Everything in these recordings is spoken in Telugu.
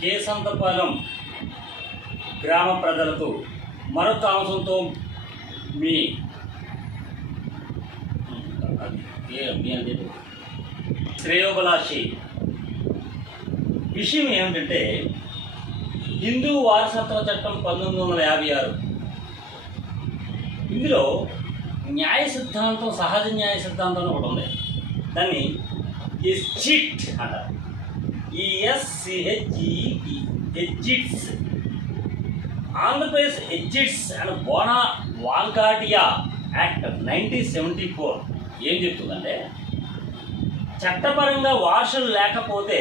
కేసంతపాలెం గ్రామ ప్రజలకు మరొక అంశంతో మీ శ్రేయోభిలాషి విషయం ఏమిటంటే హిందూ వారసత్వ చట్టం 1956 ఇందులో న్యాయ సిద్ధాంతం సహజ న్యాయ సిద్ధాంతం ఒకటి ఉంది. దాన్ని ఎస్జిట్ అంటారు. ఎస్జిట్స్ ఆంధ్రప్రదేశ్ ఎస్జిట్స్ అండ్ బోనా వాంకాటియా యాక్ట్ 1974 ఏం చెప్తుందంటే చట్టపరంగా వారసులు లేకపోతే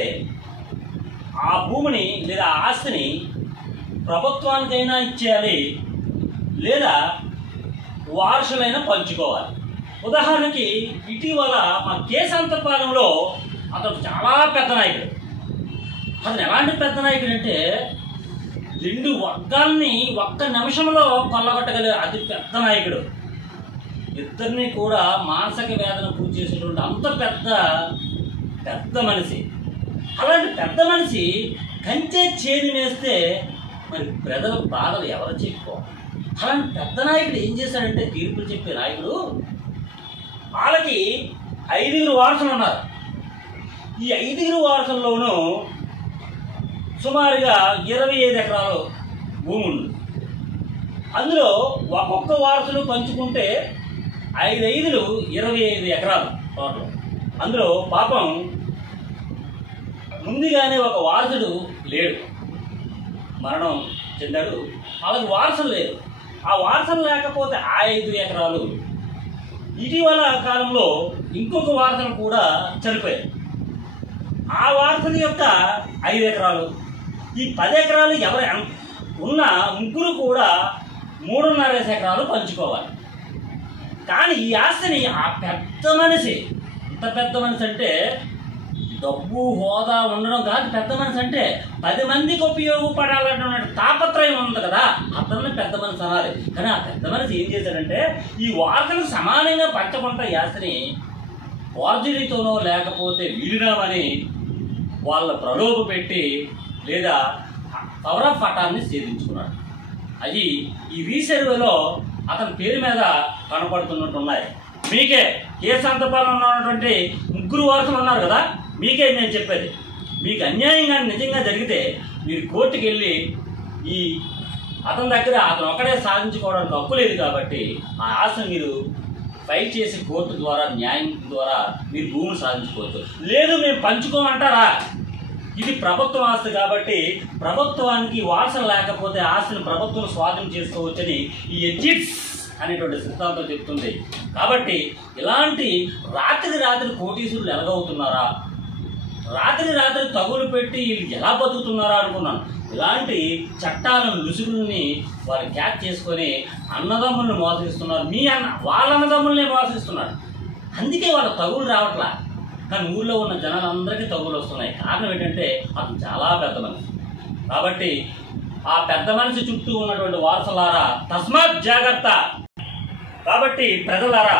ఆ భూమిని లేదా ఆస్తిని ప్రభుత్వానికైనా ఇచ్చేయాలి లేదా వారసులైనా పంచుకోవాలి. ఉదాహరణకి ఇటీవల మా కేసంతపాలెంలో అతను చాలా పెద్ద నాయకుడు. అతను ఎలాంటి పెద్ద నాయకుడు అంటే 2 వర్గాల్ని ఒక్క నిమిషంలో కొల్లగొట్టగలిగే అతి పెద్ద నాయకుడు. ఇద్దరిని కూడా మానసిక వేదన పూర్తి చేసేటువంటి అంత పెద్ద మనిషి. అలాంటి పెద్ద మనిషి కంచె చేతి వేస్తే మరి ప్రజల బాధలు ఎవరు చెప్పుకోవాలి? అలాంటి పెద్ద నాయకుడు ఏం చేశాడంటే తీర్పులు చెప్పే నాయకుడు వాళ్ళకి 5 వారసులు ఉన్నారు. ఈ 5 వారసుల్లోనూ సుమారుగా 25 ఎకరాలు భూమి ఉంది. అందులో ఒక్కొక్క వారసులు పంచుకుంటే 5 25 ఎకరాలు టోటల్. అందులో పాపం ముందుగానే ఒక వారసుడు లేడు, మరణం చెందాడు. వాళ్ళకి వారసులు లేరు. ఆ వారసులు లేకపోతే 5 ఎకరాలు ఇటీవల కాలంలో ఇంకొక వారసులు కూడా చనిపోయారు. ఆ వారసుల యొక్క 5 ఎకరాలు, ఈ 10 ఎకరాలు ఎవరు ఉన్న ముగ్గురు కూడా 3.5 ఎకరాలు పంచుకోవాలి. కానీ ఈ ఆస్తిని ఆ పెద్ద మనిషి, ఎంత పెద్ద మనిషి అంటే డబ్బు హోదా ఉండడం కాదు, పెద్ద మనిషి అంటే 10 మందికి ఉపయోగపడాలన్నటువంటి తాపత్రయం ఉంది కదా, అతన్ని పెద్ద మనిషి అనాలి. కానీ ఆ పెద్ద మనిషి ఏం చేశాడంటే ఈ వారసులకు సమానంగా పంచకుండా ఈ ఆస్తిని ఫోర్జరీతోనో లేకపోతే వీలునామని వాళ్ళ ప్రలోభ పెట్టి లేదా పవర్ ఆఫ్ పటాన్ని ఛేదించుకున్నాడు. అది ఈ రీసర్వేలో అతని పేరు మీద కనపడుతున్నట్టు ఉన్నాయి. మీకే కేసంతపాలెంలో ఉన్నటువంటి 3 వారసులు ఉన్నారు కదా, మీకే నేను చెప్పేది. మీకు అన్యాయంగా నిజంగా జరిగితే మీరు కోర్టుకి వెళ్ళి ఈ అతని దగ్గర అతను ఒక్కడే సాధించుకోవడానికి హక్కు లేదు కాబట్టి ఆ ఆస్తిని మీరు ఫైల్ చేసి కోర్టు ద్వారా న్యాయం ద్వారా మీరు భూమిని సాధించుకోవచ్చు. లేదు మేము పంచుకోమంటారా? ఇది ప్రభుత్వ ఆస్తి కాబట్టి ప్రభుత్వానికి వారసులు లేకపోతే ఆస్తిని ప్రభుత్వం స్వాధీనం చేసుకోవచ్చని ఈ ఎగ్జిట్స్ అనేటువంటి సిద్ధాంతం చెప్తుంది. కాబట్టి ఇలాంటి రాత్రి కోటీశ్వరులు ఎలాగవుతున్నారా, రాత్రి తగులు పెట్టి వీళ్ళు ఎలా బతుకుతున్నారా అనుకున్నాను. ఇలాంటి చట్టాలను లుసుగుల్ని వాళ్ళు క్యాచ్ చేసుకొని అన్నదమ్ముల్ని మోసగిస్తున్నారు. వాళ్ళ అన్నదమ్ములనే మోసగిస్తున్నారు. అందుకే వాళ్ళ తగులు రావట్లా. కానీ ఊళ్ళో ఉన్న జనాలందరికీ తగులు వస్తున్నాయి. కారణం ఏంటంటే అతను చాలా పెద్ద మనిషి. కాబట్టి ఆ పెద్ద మనిషి చుట్టూ ఉన్నటువంటి వారసులారా తస్మాత్ జాగ్రత్త. కాబట్టి ప్రజలారా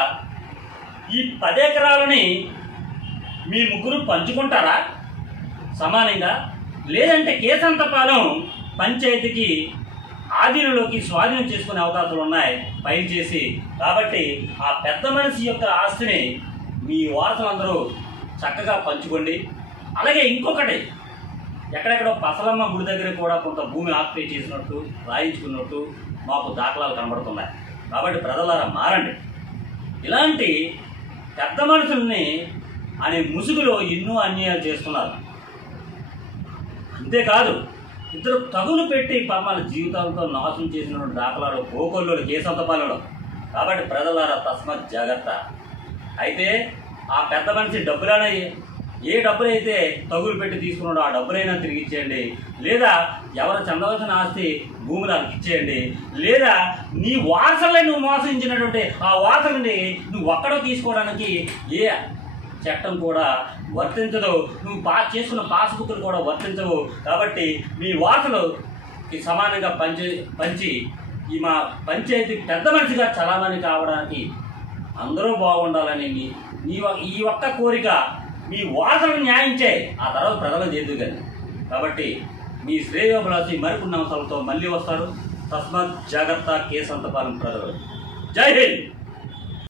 ఈ 10 ఎకరాలని మీ ముగ్గురు పంచుకుంటారా సమానంగా? లేదంటే కేసంతపాలెం పంచాయతీకి ఆధీనంలోకి స్వాధీనం చేసుకునే అవకాశాలు ఉన్నాయి ఫైల్ చేసి. కాబట్టి ఆ పెద్ద మనిషి యొక్క ఆస్తిని మీ వారసులందరూ చక్కగా పంచుకోండి. అలాగే ఇంకొకటి, ఎక్కడెక్కడో పసలమ్మ గుడి దగ్గర కూడా కొంత భూమి ఆక్యుపై చేసినట్టు రాయించుకున్నట్టు మాకు దాఖలాలు కనబడుతున్నాయి. కాబట్టి ప్రజలారా మారండి. ఇలాంటి పెద్ద మనుషుల్ని అనే ముసుగులో ఎన్నో అన్యాయాలు చేస్తున్నారు. అంతేకాదు ఇద్దరు తగులు పెట్టి పాపాల జీవితాలతో నాశనం చేసినటువంటి దాఖలాలు కోకొల్లు కేసంతపాలెంలో. కాబట్టి ప్రజలారా తస్మాత్ జాగ్రత్త. అయితే ఆ పెద్ద మనిషి డబ్బులైనా ఏ డబ్బులైతే తగులు పెట్టి తీసుకున్నాడో ఆ డబ్బులైనా తిరిగి ఇచ్చేయండి, లేదా ఎవరు చెందవలసిన ఆస్తి భూములు వాళ్ళకి ఇచ్చేయండి, లేదా నీ వారసులే నువ్వు మోసగించినటువంటి ఆ వారసులని నువ్వు ఒక్కడో తీసుకోవడానికి ఏ చట్టం కూడా వర్తించదు. నువ్వు చేసుకున్న పాస్బుక్లు కూడా వర్తించవు. కాబట్టి మీ వారసులకి సమానంగా పంచి ఈ మా పంచాయతీ పెద్ద మనిషిగా చలామణి కావడానికి అందరూ బాగుండాలని ఈ ఒక్క కోరిక మీ వారసులకు న్యాయం చేయి. ఆ తర్వాత ప్రజలు చేద్దు కానీ. కాబట్టి మీ శ్రేయోభిలాషి మరికొన్ని అంశాలతో మళ్ళీ వస్తాడు. తస్మాత్ జాగ్రత్త. కే సంతపాలెం ప్రజలు. జై హింద్.